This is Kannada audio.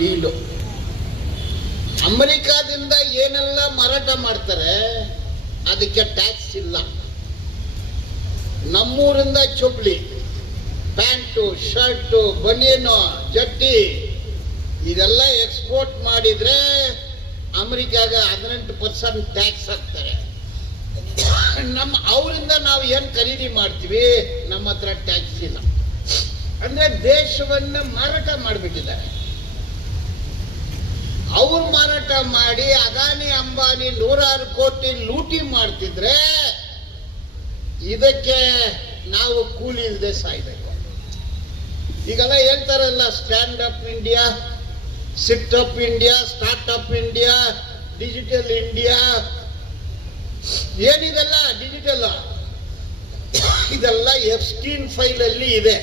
ಡೀಲು. ಅಮೆರಿಕಾದಿಂದ ಏನೆಲ್ಲ ಮಾರಾಟ ಮಾಡ್ತಾರೆ ಅದಕ್ಕೆ ಟ್ಯಾಕ್ಸ್ ಇಲ್ಲ. ನಮ್ಮೂರಿಂದ ಚೊಬ್ಲಿ, ಪ್ಯಾಂಟು, ಶರ್ಟು, ಬನಿಯನು, ಜಟ್ಟಿ ಇದೆಲ್ಲ ಎಕ್ಸ್ಪೋರ್ಟ್ ಮಾಡಿದ್ರೆ ಅಮೆರಿಕಾಗ 18% ಟ್ಯಾಕ್ಸ್ ಹಾಕ್ತಾರೆ. ಅವರಿಂದ ನಾವು ಏನು ಖರೀದಿ ಮಾಡ್ತೀವಿ ನಮ್ಮ ಹತ್ರ ಟ್ಯಾಕ್ಸ್ ಇಲ್ಲ. ಅಂದ್ರೆ ದೇಶವನ್ನ ಮಾರಾಟ ಮಾಡಿಬಿಟ್ಟಿದ್ದಾರೆ. ಅವ್ರು ಮಾರಾಟ ಮಾಡಿ ಅದಾನಿ ಅಂಬಾನಿ 100 ಕೋಟಿ ಲೂಟಿ ಮಾಡ್ತಿದ್ರೆ ಇದಕ್ಕೆ ನಾವು ಕೂಲಿ ಇಲ್ಲದೆ ಸಾಯ್ಬೇಕು. ಈಗೆಲ್ಲ ಹೇಳ್ತಾರಲ್ಲ, stand up India, sit up India, start up India, digital India. ಏನಿದೆಲ್ಲ ಡಿಜಿಟಲ್? ಇದೆಲ್ಲ ಎಫ್ಸ್ಟೀನ್ ಫೈಲ್ ಅಲ್ಲಿ ಇದೆ.